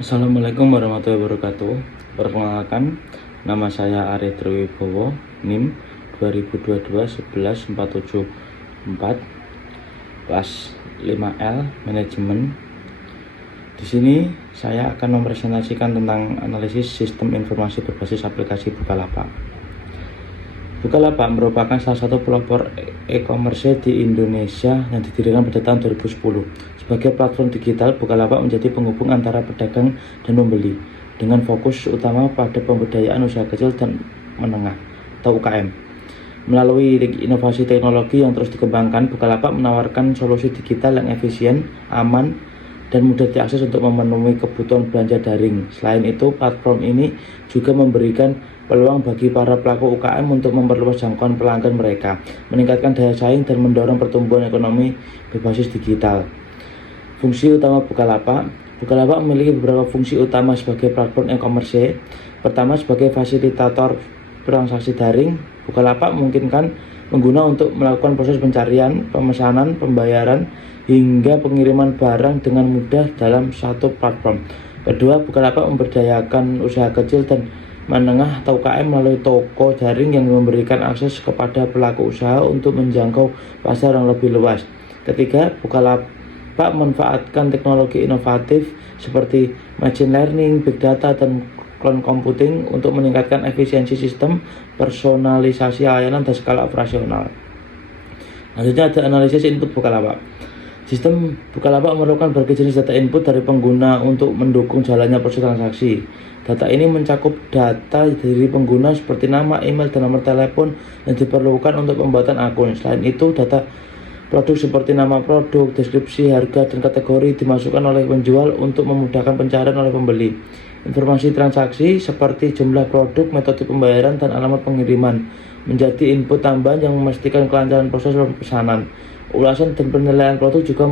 Assalamualaikum warahmatullahi wabarakatuh. Perkenalkan, nama saya Arif Triwibowo, NIM 2022-11-474, kelas 5L, Manajemen. Di sini saya akan mempresentasikan tentang analisis sistem informasi berbasis aplikasi Bukalapak. Bukalapak merupakan salah satu pelopor e-commerce di Indonesia yang didirikan pada tahun 2010. Sebagai platform digital, Bukalapak menjadi penghubung antara pedagang dan pembeli dengan fokus utama pada pemberdayaan usaha kecil dan menengah atau UKM. Melalui inovasi teknologi yang terus dikembangkan, Bukalapak menawarkan solusi digital yang efisien, aman, dan mudah diakses untuk memenuhi kebutuhan belanja daring. Selain itu, platform ini juga memberikan peluang bagi para pelaku UKM untuk memperluas jangkauan pelanggan mereka, meningkatkan daya saing, dan mendorong pertumbuhan ekonomi berbasis digital. Fungsi utama Bukalapak memiliki beberapa fungsi utama sebagai platform e-commerce. Pertama, sebagai fasilitator transaksi daring, Bukalapak memungkinkan pengguna untuk melakukan proses pencarian, pemesanan, pembayaran, hingga pengiriman barang dengan mudah dalam satu platform. Kedua, Bukalapak memberdayakan usaha kecil dan menengah atau UKM melalui toko daring yang memberikan akses kepada pelaku usaha untuk menjangkau pasar yang lebih luas. Ketiga, Bukalapak memanfaatkan teknologi inovatif seperti machine learning, big data, dan cloud computing untuk meningkatkan efisiensi sistem, personalisasi layanan, dan skala operasional. Selanjutnya ada analisis input Bukalapak. Sistem Bukalapak memerlukan berbagai jenis data input dari pengguna untuk mendukung jalannya proses transaksi. Data ini mencakup data dari pengguna seperti nama, email, dan nomor telepon yang diperlukan untuk pembuatan akun. Selain itu, data produk seperti nama produk, deskripsi, harga, dan kategori dimasukkan oleh penjual untuk memudahkan pencarian oleh pembeli. Informasi transaksi seperti jumlah produk, metode pembayaran, dan alamat pengiriman menjadi input tambahan yang memastikan kelancaran proses pemesanan. Ulasan dan penilaian produk juga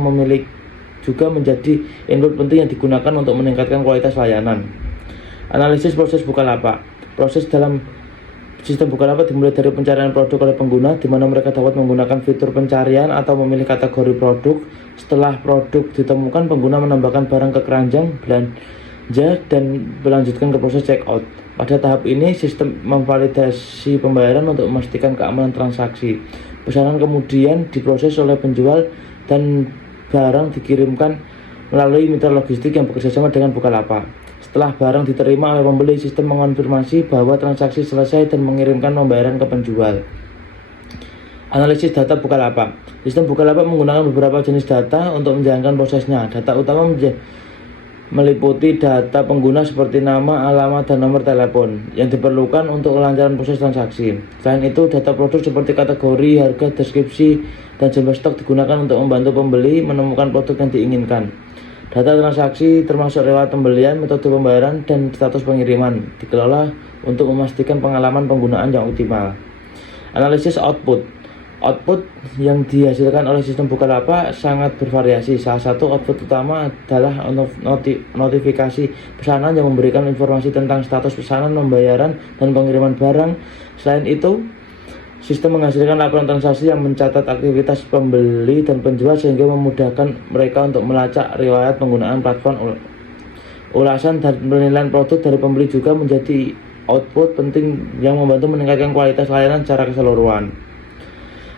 menjadi input penting yang digunakan untuk meningkatkan kualitas layanan. Analisis proses Bukalapak. Proses dalam sistem Bukalapak dimulai dari pencarian produk oleh pengguna, di mana mereka dapat menggunakan fitur pencarian atau memilih kategori produk. Setelah produk ditemukan, pengguna menambahkan barang ke keranjang belanja dan melanjutkan ke proses checkout. Pada tahap ini, sistem memvalidasi pembayaran untuk memastikan keamanan transaksi. Pesanan kemudian diproses oleh penjual dan barang dikirimkan melalui mitra logistik yang bekerjasama dengan Bukalapak. Setelah barang diterima oleh pembeli, sistem mengonfirmasi bahwa transaksi selesai dan mengirimkan pembayaran ke penjual. Analisis data Bukalapak. Sistem Bukalapak menggunakan beberapa jenis data untuk menjalankan prosesnya. Data utama meliputi data pengguna seperti nama, alamat, dan nomor telepon yang diperlukan untuk kelancaran proses transaksi. Selain itu, data produk seperti kategori, harga, deskripsi, dan jumlah stok digunakan untuk membantu pembeli menemukan produk yang diinginkan. Data transaksi termasuk lewat pembelian, metode pembayaran, dan status pengiriman dikelola untuk memastikan pengalaman penggunaan yang optimal. Analisis output. Output yang dihasilkan oleh sistem Bukalapak sangat bervariasi. Salah satu output utama adalah notifikasi pesanan yang memberikan informasi tentang status pesanan, pembayaran, dan pengiriman barang. Selain itu, sistem menghasilkan laporan transaksi yang mencatat aktivitas pembeli dan penjual sehingga memudahkan mereka untuk melacak riwayat penggunaan platform. Ulasan dan penilaian produk dari pembeli juga menjadi output penting yang membantu meningkatkan kualitas layanan secara keseluruhan.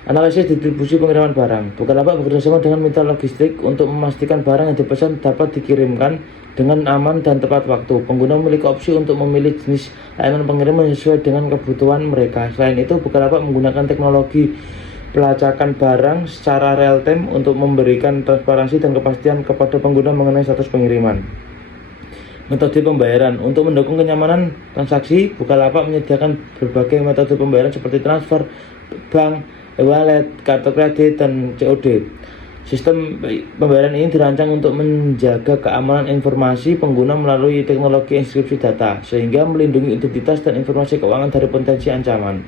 Analisis distribusi pengiriman barang. Bukalapak bekerjasama dengan mitra logistik untuk memastikan barang yang dipesan dapat dikirimkan dengan aman dan tepat waktu. Pengguna memiliki opsi untuk memilih jenis layanan pengiriman sesuai dengan kebutuhan mereka. Selain itu, Bukalapak menggunakan teknologi pelacakan barang secara real time untuk memberikan transparansi dan kepastian kepada pengguna mengenai status pengiriman. Metode pembayaran. Untuk mendukung kenyamanan transaksi, Bukalapak menyediakan berbagai metode pembayaran seperti transfer, bank, e-wallet, kartu kredit, dan COD. Sistem pembayaran ini dirancang untuk menjaga keamanan informasi pengguna melalui teknologi enkripsi data, sehingga melindungi identitas dan informasi keuangan dari potensi ancaman.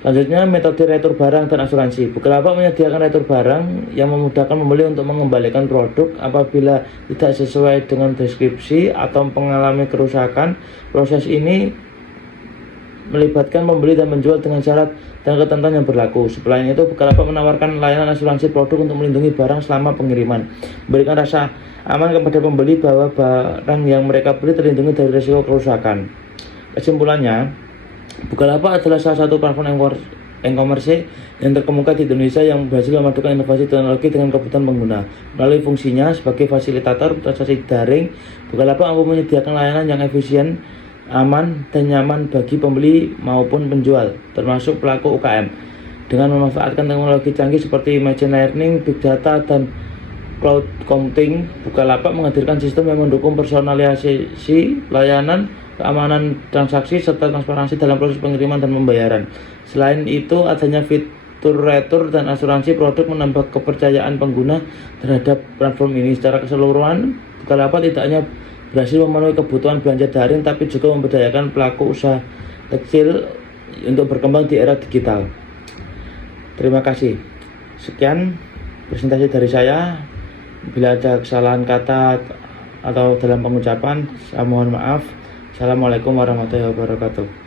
Selanjutnya, metode retur barang dan asuransi. Bukalapak menyediakan retur barang yang memudahkan pembeli untuk mengembalikan produk apabila tidak sesuai dengan deskripsi atau mengalami kerusakan. Proses ini melibatkan pembeli dan menjual dengan syarat dan ketentuan yang berlaku. Selain itu, Bukalapak menawarkan layanan asuransi produk untuk melindungi barang selama pengiriman, memberikan rasa aman kepada pembeli bahwa barang yang mereka beli terlindungi dari risiko kerusakan. Kesimpulannya, Bukalapak adalah salah satu platform e-commerce yang terkemuka di Indonesia yang berhasil memadukan inovasi teknologi dengan kebutuhan pengguna. Melalui fungsinya sebagai fasilitator transaksi daring, Bukalapak mampu menyediakan layanan yang efisien, aman, dan nyaman bagi pembeli maupun penjual, termasuk pelaku UKM. Dengan memanfaatkan teknologi canggih seperti machine learning, big data, dan cloud computing, Bukalapak menghadirkan sistem yang mendukung personalisasi layanan, keamanan transaksi, serta transparansi dalam proses pengiriman dan pembayaran. Selain itu, adanya fitur retur dan asuransi produk menambah kepercayaan pengguna terhadap platform ini. Secara keseluruhan, Bukalapak tidak hanya berhasil memenuhi kebutuhan belanja daring, tapi juga memberdayakan pelaku usaha kecil untuk berkembang di era digital. Terima kasih. Sekian presentasi dari saya. Bila ada kesalahan kata atau dalam pengucapan, saya mohon maaf. Assalamualaikum warahmatullahi wabarakatuh.